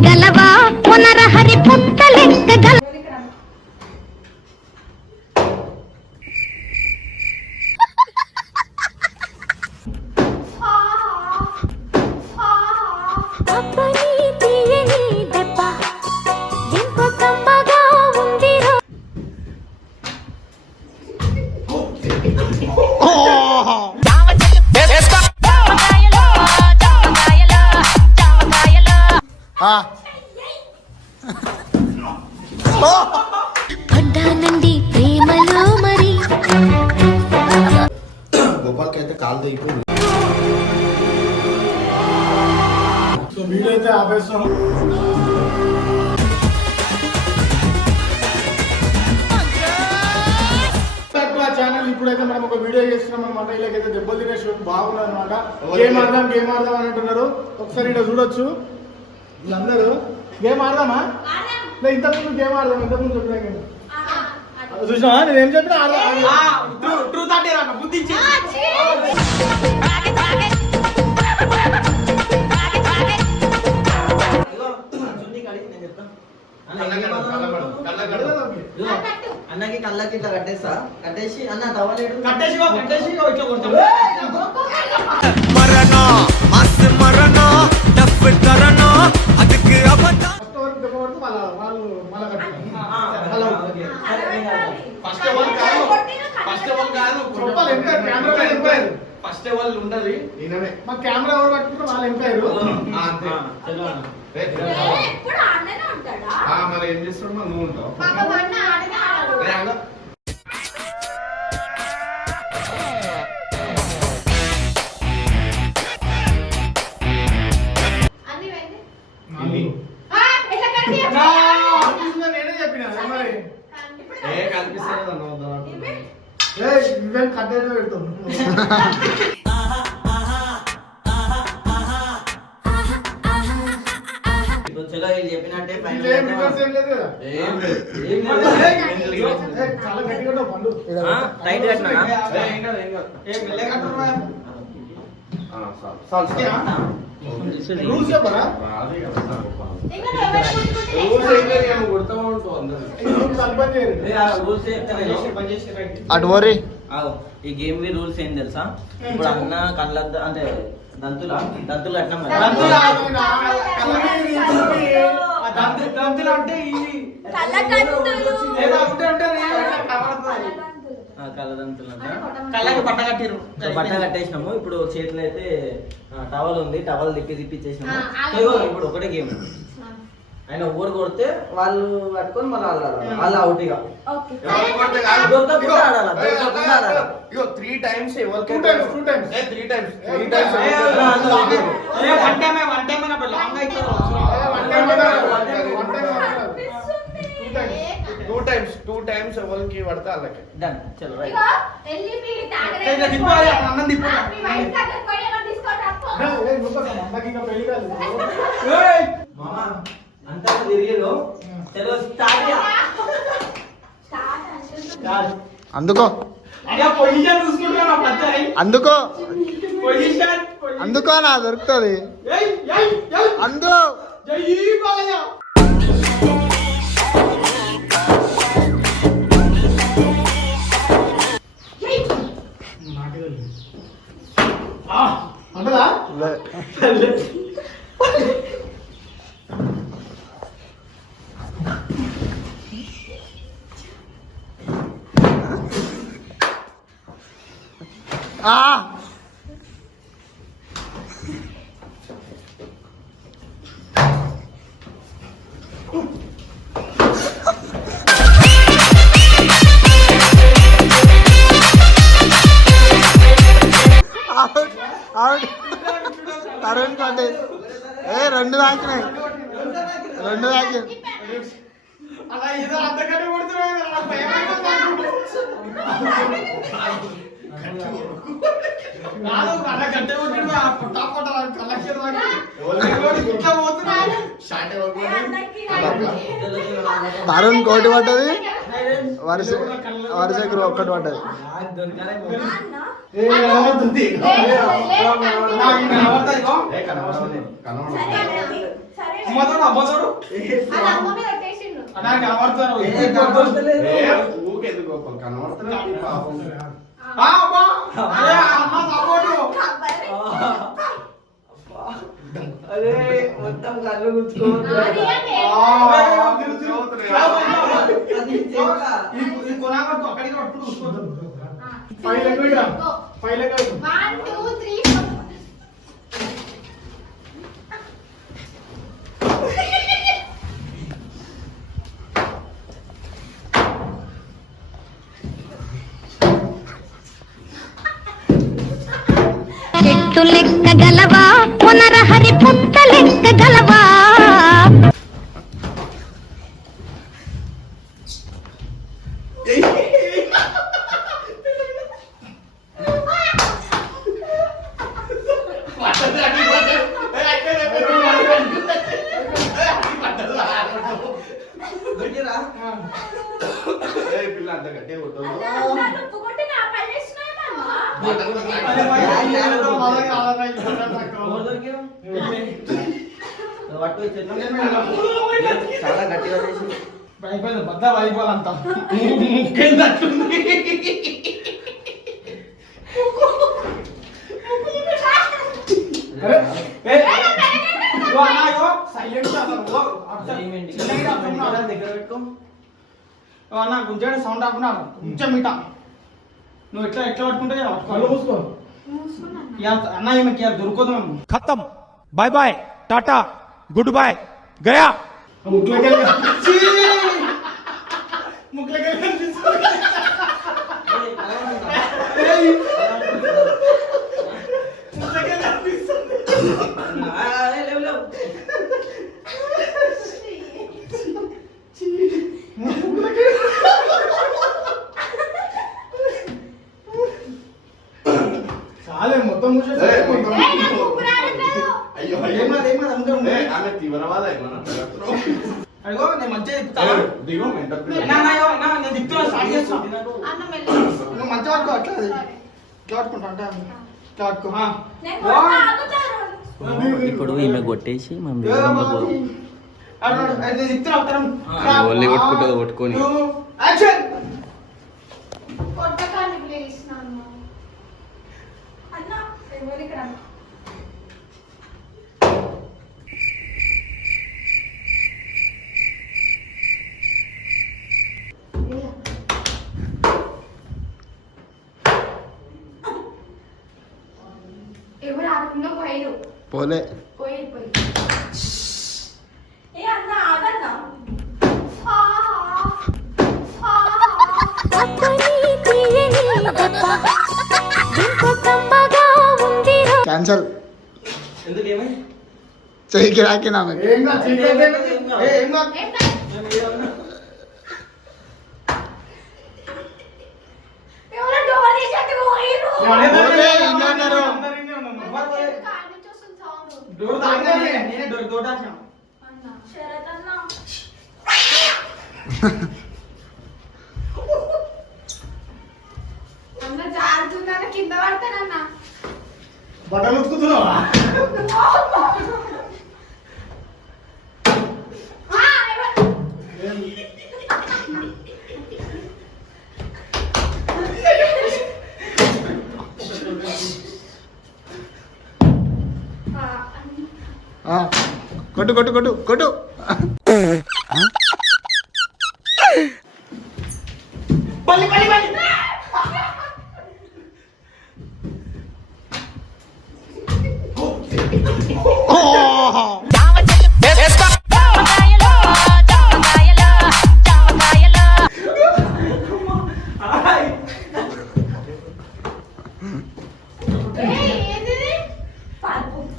ఎక్కగలవా పునరహరి పుట్టలెక్కగల పడ్డానండి ప్రేమలో మరి గోపాల్కి అయితే కాలు దిగిపోయింది. సో వీడియో అయితే ఆపేస్తాం. ఛానల్ ఇప్పుడైతే మనం ఒక వీడియో చేస్తున్నాం అనమాట. ఇలాగైతే దెబ్బలు తినే షూట్ బాగుంది అనమాట. గేమ్ ఆడదాం అని అంటున్నారు. ఒకసారి ఇక్కడ చూడొచ్చు వీళ్ళందరూ. గేమ్ ఆడదామా? ఇంతకుముందు గేమ్ ఆడదాం. ఇంతకుముందు చెప్పినా గేమ్ చూసినా నేనేం చెప్పినా ట్రూత్ అంటే బుద్ధి అన్నకి కళ్ళకి ఇట్లా కట్టేస్తా. కట్టేసి అన్న టవలేడు ఫస్ట్ వాళ్ళు ఉండదు. మా కెమెరా ఎవరు పట్టుకుంటే వాళ్ళు ఎంపైరు. మరి ఏం చేస్తాడు? నువ్వు ఉంటావు. నేనే చెప్పిన మరి కనిపిస్తుంది కట్టేట పెడతాం. చలో వీళ్ళు చెప్పినట్టే చాలా గట్టిగా పండు టైట్ కట్టినా రూల్స్ చెప్పరా? అటు వరి ఈ గేమ్ వి రూల్స్ ఏం తెలుసా? ఇప్పుడు అన్న కళ్ళ అంటే దంతులు కట్టినాం కళ్ళకి బట్ట కట్టిరు. బట్ట కట్టేసినాము. ఇప్పుడు చేతిలో అయితే టవల్ ఉంది. టవల్ తిప్పిచ్చేసినాము. ఇప్పుడు ఒకటే గేమ్. ఆయన ఓవర్ కొడితే వాళ్ళు పట్టుకొని మళ్ళీ వాళ్ళు అవుట్. ఇక త్రీ టైమ్స్ టూ టైమ్స్ ఎవరికి పడితే వాళ్ళకి డన్. చలో రైట్. అంతా తిరిగిరు. చలో స్టార్ట్. అందుకో అందుకో అందుకో నా దొరుకుతుంది. అందు అంటదా తరుణ్ కంటే రెండు దాకినాయి. అలా ఏదో అంతకంటే కొడుతున్నాయి. తరుణ్ కోటి పడ్డది. వరుసకి ఒక్కటి పడ్డది. అమ్మతోడు అన్నా కనబడతారు ఊకెందుకు కనబడుతున్నాడు పాపం. అదే మొత్తం కళ్ళు గుచ్చుకోవద్దు. అక్కడికి పట్టుకుని చూసుకోవద్దు. 5 లెక్క 5 లెక్క 1 2 3 చెట్టు లెక్క గలవా పునరహరి పుట్ట లెక్క గలవా పిల్ల అంత గట్టిగా కొట్టదు. చాలా గట్టిగా చేసి అయిపోయింది బద్ద అయిపోవాలంతా ముక్కేందట్టుంది. దగ్గర పెట్టుకో. అన్న కొంచెం సౌండ్ ఆపున్నా కొంచెం మీటా నువ్వు ఎట్లా పట్టుకుంటే కళ్ళు మూసుకో అన్న ఈమెకి దొరకదు మేము खत्म बाय बाय टाटा गुड बाय गया ముక్కులకెళ్ళి చాలే మొత్తం అయ్యో ఆమె తీవ్రవాద అడిగో నేను మంచిగా చెప్తా దిగో మెంటల్ పిల్ల. నేను చెప్తున్నా స్టార్ట్ చేస్తున్నా నువ్వు మంచిగా పట్టుకో అట్లా అది ఇట్లా పట్టుకుంటా అంటే ఇట్లా పట్టుకో ఇప్పుడు ఈమె కొట్టేసి మనం ఒళ్ళి కొట్టుకుంటుంది కొట్టుకొని యాక్షన్ కొట్టకండి ప్లీజ్ నాన్న అన్న ఎవరు ఇక్కడ ఎవరు ఆకుండా పోయారు పోలే పోయి ఏ అన్న ఆగన్న క్యాన్సల్ ఎందుకు ఏమై చెయ్యికి రాకి నామె ఏం కాదు ఏం కాదు ఎవరు డోర్ తీసేట్టుగా పోయారు డోర్ తాగితే నేనే డోర్ దాచాను అన్న శరత్ అన్న అన్న జారుతున్నాను కింద పడతానన్న బట్టలు ఉతుకుతున్నావా కొట్టు కొట్టు కొట్టు కొట్టు పల్లి పల్లి పల్లి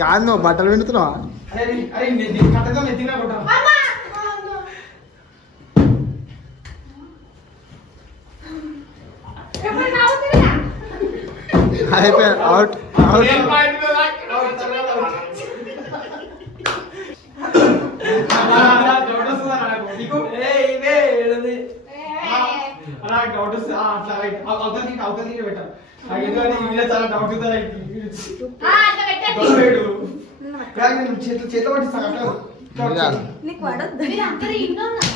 కాదు నువ్వు బట్టలు వింటున్నావా అరే అరే కట్టతో నెత్తిగా కొట్టాను అయిపోయా అవుట్ అవుట్ అలా డౌట్ వస్తుంది అట్లా అవతల పెట్టాలి ఎందుకంటే ఈ మీద చాలా డౌట్ చేతిలో పట్టిస్తాను అట్లా మీరు కాదు. నీకు పడొద్దు. మీరు అందరూ ఇన్నారా?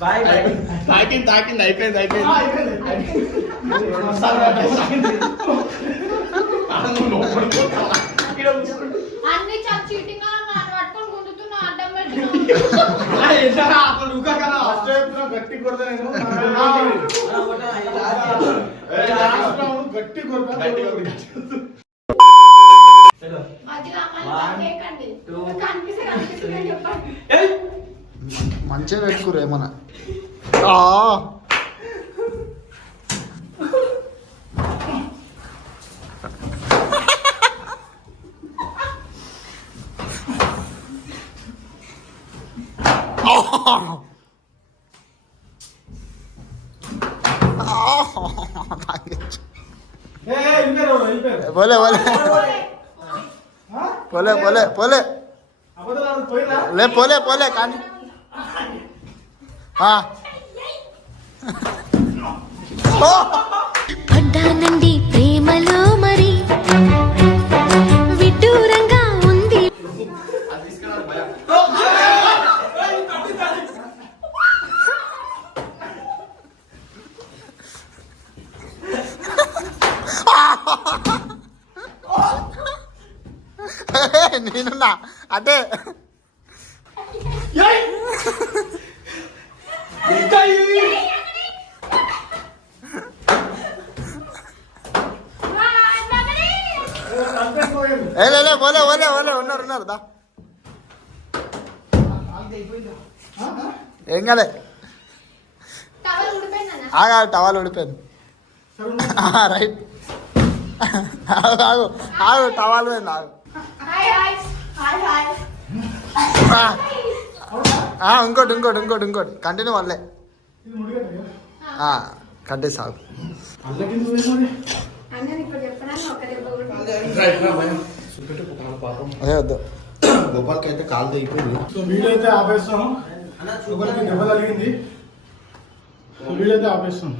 Bye bye. తాకింది అయిపోయింది ఆ, అయిపోయింది. అన్ని చాలా చీటింగ్ గా నన్ను పట్టుకొని గుండుతున్నా అడ్డం పెట్టుకున్నా. ఫస్ట్ వైపులో గట్టి కొడతా నేను. లాస్ట్ రౌండ్ గట్టి కొడతా. చలో. మధ్యలో అమ్మాయిని One, పట్టేయకండి. two. కనిపిస్తే చెప్పండి. మంచిగా పెట్టుకురు ఏమన్నా వెళ్ళిపోయారు. పోలే పోలే ఆ? పోలే పోలే పోలే అబద్ధాలు పోయినా? లే పోలే పోలే కానీ పడ్డానండి ప్రేమలో మరి విడ్డూరంగా ఉంది. అది తీసుకురావాలి భయం. నేనున్నా అంటే లే పోలే పోలే పోలే ఉన్నారు ఉన్నారు దా ఏం కాలే టవల్ ఊడిపోయిందన్న. ఆగా టవాల్ ఊడిపోయింది రైట్ ఆగు ఆగు ఆగు టవాల్ పోయింది ఆగు హాయ్ హాయ్ హాయ్ హాయ్. ఇంకోటి ఇంకోటి ఇంకోటి ఇంకోటి కంటిన్యూ వల్లే ఇది ముడిగట్ట. కంటే సాగు అల్లకి నువ్వేమోనే. అన్న ఇప్పుడు చెప్పనా ఒక దెబ్బ కూడా అదే వద్దు గోపాల్కి అయితే కాలు తెగిపోయింది. సో వీడియో అయితే ఆపేస్తాం. ఒకరికి దెబ్బ తగిలింది. సో వీడియో అయితే ఆపేస్తాం.